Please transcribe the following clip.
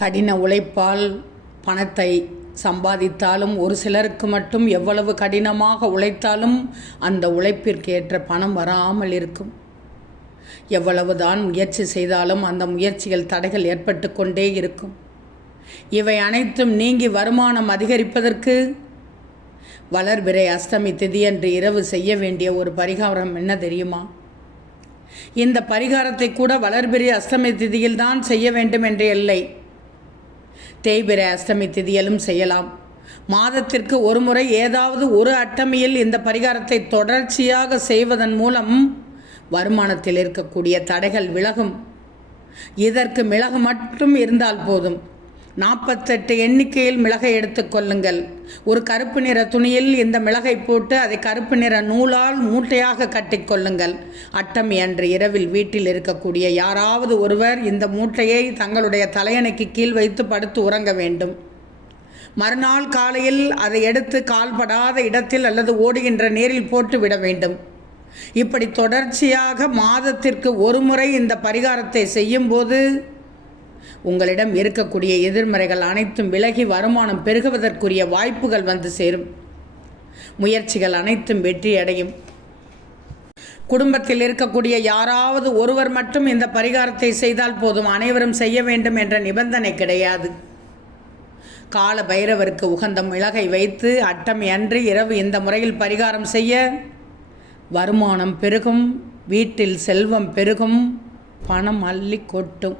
கடின உழைப்பால் பணத்தை சம்பாதித்தாலும் ஒரு சிலருக்கு மட்டும் எவ்வளவு கடினமாக உழைத்தாலும் அந்த உழைப்பிற்கு ஏற்ற பணம் வராமல் இருக்கும். எவ்வளவுதான் முயற்சி செய்தாலும் அந்த முயற்சிகள் தடைகள் ஏற்பட்டு கொண்டே இருக்கும். இவை அனைத்தும் நீங்கி வருமானம் அதிகரிப்பதற்கு வளர்பிறை அஷ்டமி திதியன்று இரவு செய்ய வேண்டிய ஒரு பரிகாரம் என்ன தெரியுமா? இந்த பரிகாரத்தை கூட வளர்பிறை அஷ்டமி திதியில்தான் செய்ய வேண்டும் என்று இல்லை. தேய்பிறை அஷ்டமி திதியிலும் செய்யலாம். மாதத்திற்கு ஒரு முறை ஏதாவது ஒரு அஷ்டமியில் இந்த பரிகாரத்தை தொடர்ச்சியாக செய்வதன் மூலம் வருமானத்தில் இருக்கக்கூடிய தடைகள் விலகும். இதற்கு மிளகு மட்டும் இருந்தால் போதும். 48 எண்ணிக்கையில் மிளகை எடுத்துக்கொள்ளுங்கள். ஒரு கருப்பு நிற துணியில் இந்த மிளகை போட்டு அதை கருப்பு நிற நூலால் மூட்டையாக கட்டிக்கொள்ளுங்கள். அஷ்டமி அன்று இரவில் வீட்டில் இருக்கக்கூடிய யாராவது ஒருவர் இந்த மூட்டையை தங்களுடைய தலையணைக்கு கீழ் வைத்து படுத்து உறங்க வேண்டும். மறுநாள் காலையில் அதை எடுத்து கால்படாத இடத்தில் அல்லது ஓடுகின்ற நீரில் போட்டு விட வேண்டும். இப்படி தொடர்ச்சியாக மாதத்திற்கு ஒரு முறை இந்த பரிகாரத்தை செய்யும்போது உங்களிடம் இருக்கக்கூடிய எதிர்மறைகள் அனைத்தும் விலகி வருமானம் பெருகுவதற்குரிய வாய்ப்புகள் வந்து சேரும். முயற்சிகள் அனைத்தும் வெற்றியடையும். குடும்பத்தில் இருக்கக்கூடிய யாராவது ஒருவர் மட்டும் இந்த பரிகாரத்தை செய்தால் போதும். அனைவரும் செய்ய வேண்டும் என்ற நிபந்தனை கிடையாது. கால பைரவருக்கு உகந்த மிளகை வைத்து அஷ்டமி அன்று இரவு இந்த முறையில் பரிகாரம் செய்ய வருமானம் பெருகும், வீட்டில் செல்வம் பெருகும், பணம் அள்ளி கொட்டும்.